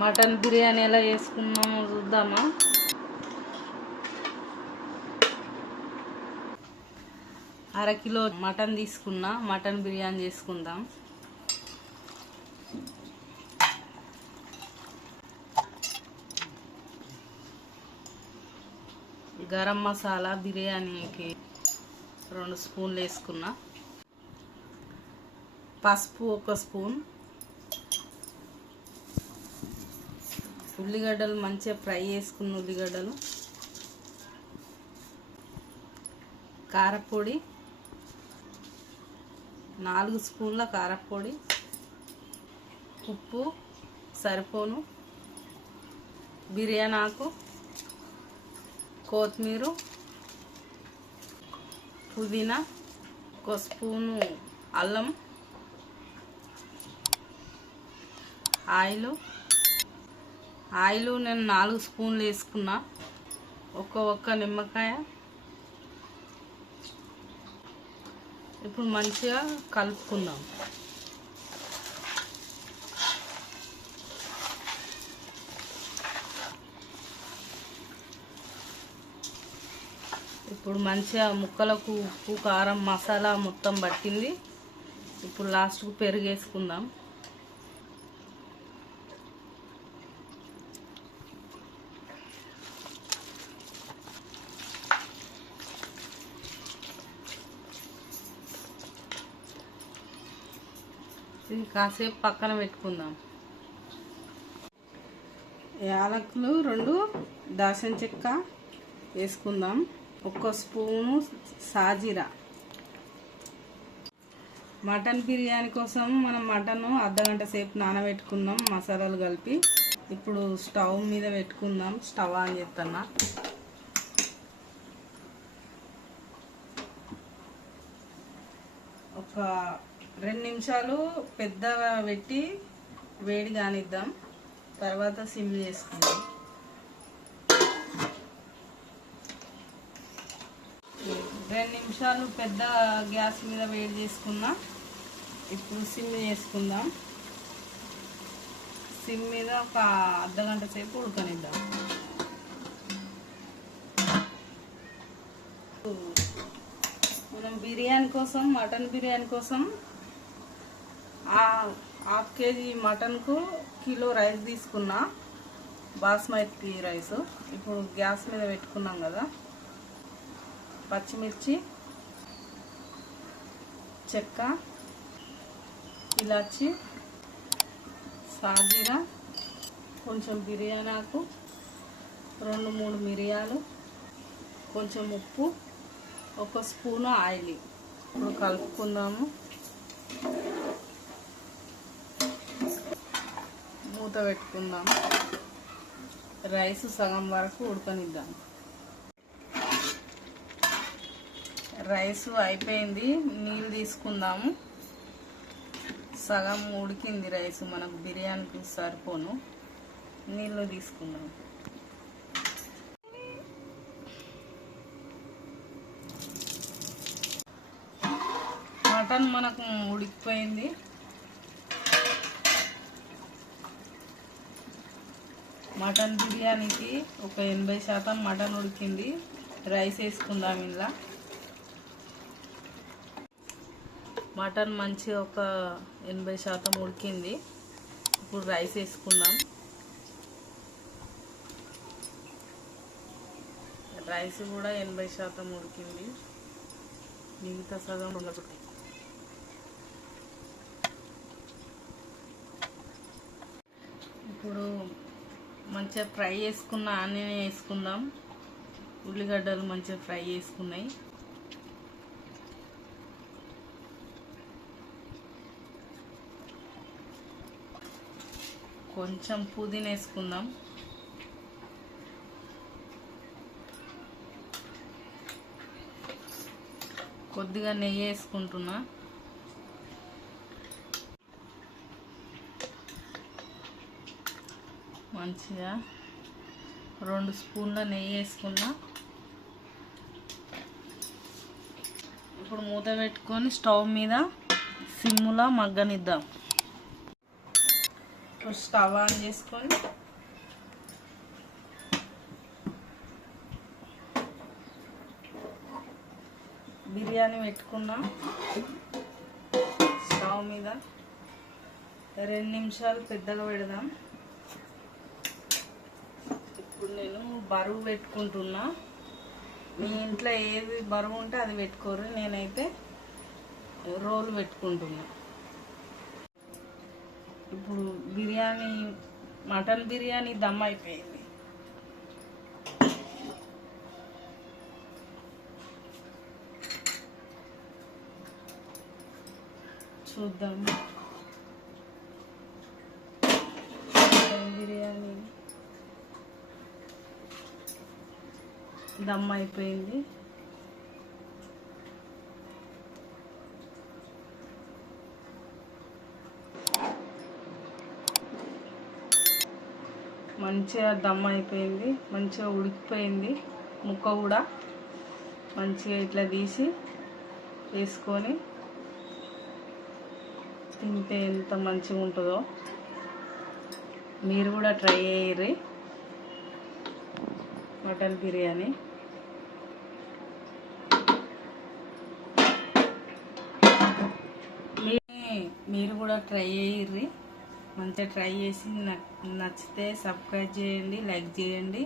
Mutton biryani ఎలా చేసుకున్నామో చూద్దామా. అరకిలో మటన్ తీసుకున్నా, మటన్ బిర్యానీ చేసుకుందాం. గరం మసాలా బిర్యానీకి 2 స్పూన్లు వేసుకున్నా. పసుపు 1 స్పూన్. ఉల్లిగడ్డలు మంచిగా ఫ్రై చేసుకున్న ఉల్లిగడ్డలు. కారపొడి 4 స్పూన్ల కారపొడి. ఉప్పు సరిపోను. బిర్యానీ ఆకు, కొత్తిమీర, పుదీనా, 1 స్పూను అల్లం, ఆయిల్ నేను 4 స్పూన్లు వేసుకున్నా. ఒక్క నిమ్మకాయ. ఇప్పుడు మంచిగా కలుపుకుందాం. ఇప్పుడు మంచిగా ముక్కలకు ఉప్పు కారం మసాలా మొత్తం పట్టింది. ఇప్పుడు లాస్ట్కు పెరుగు వేసుకుందాం. ఇది కాసేపు పక్కన పెట్టుకుందాం. యాలకులు 2, దాల్చిన చెక్క వేసుకుందాం. 1 స్పూను సాజీరా. మటన్ బిర్యానీ కోసం మనం మటన్ అర్ధగంట సేపు నానబెట్టుకుందాం మసాలాలు కలిపి. ఇప్పుడు స్టవ్ మీద పెట్టుకుందాం. స్టవ్ ఆన్ చేస్తున్నా. ఒక 2 నిమిషాలు పెద్దగా పెట్టి వేడి కానిద్దాం. తర్వాత సిమ్ చేసుకుందాం. రెండు నిమిషాలు పెద్ద గ్యాస్ మీద వేడి చేసుకున్నా. ఇప్పుడు సిమ్ చేసుకుందాం. సిమ్ మీద ఒక అర్ధగంట సేపు ఉడకనిద్దాం. మనం బిర్యానీ కోసం, మటన్ బిర్యానీ కోసం 1/2 కేజీ మటన్కు కిలో రైస్ తీసుకున్నా, బాస్మతి రైస్. ఇప్పుడు గ్యాస్ మీద పెట్టుకున్నాం కదా. పచ్చిమిర్చి, చెక్క, ఇలాచి, సాజీరా, కొంచెం బిర్యానీ ఆకు, 2-3 మిరియాలు, కొంచెం ఉప్పు, 1 స్పూను ఆయిల్. ఇప్పుడు కలుపుకుందాము. మూత పెట్టుకుందాం. రైస్ సగం వరకు ఉడకనిద్దాం. రైస్ అయిపోయింది. నీళ్ళు తీసుకుందాము. సగం ఉడికింది రైస్. మనకు బిర్యానీకి సరిపోను. నీళ్ళు తీసుకుందాం. మటన్ మనకు ఉడికిపోయింది. మటన్ బిర్యానీకి ఒక 80% మటన్ ఉడికింది. రైస్ వేసుకుందాం. ఇలా మటన్ మంచిగా ఒక 80% ఉడికింది. ఇప్పుడు రైస్ వేసుకుందాం. రైస్ కూడా 80% ఉడికింది. మిగతా సగం ఉడకబెట్టి ఇప్పుడు మంచిగా ఫ్రై చేసుకున్న ఆనియన్ వేసుకుందాం. ఉల్లిగడ్డలు మంచిగా ఫ్రై చేసుకున్నాయి. కొంచెం పుదీనా వేసుకుందాం. కొద్దిగా నెయ్యి వేసుకుంటున్నా. మంచిగా 2 స్పూన్ల నెయ్యి వేసుకున్నా. ఇప్పుడు మూత పెట్టుకొని స్టవ్ మీద సిమ్ములా మగ్గనిద్దాం. ఇప్పుడు స్టవ్ ఆన్ చేసుకొని బిర్యానీ పెట్టుకున్నాం స్టవ్ మీద. 2 నిమిషాలు పెద్దగా పెడదాం. ఇప్పుడు నేను బరువు పెట్టుకుంటున్నా. మీ ఇంట్లో ఏది బరువు ఉంటే అది పెట్టుకోరు. నేనైతే రోలు పెట్టుకుంటున్నా. ఇప్పుడు బిర్యానీ, మటన్ బిర్యానీ దమ్ అయిపోయింది. చూద్దాం. మటన్ బిర్యానీ దమ్ అయిపోయింది. మంచిగా దమ్ అయిపోయింది. మంచిగా ఉడికిపోయింది. ముక్క కూడా మంచిగా ఇట్లా తీసి వేసుకొని తింటే ఎంత మంచిగా ఉంటుందో మీరు కూడా ట్రై చేయర్రి మటన్ బిర్యానీ. మీరు కూడా ట్రై చేయర్రి. మంచిగా ట్రై చేసి నచ్చితే సబ్స్క్రైబ్ చేయండి, లైక్ చేయండి.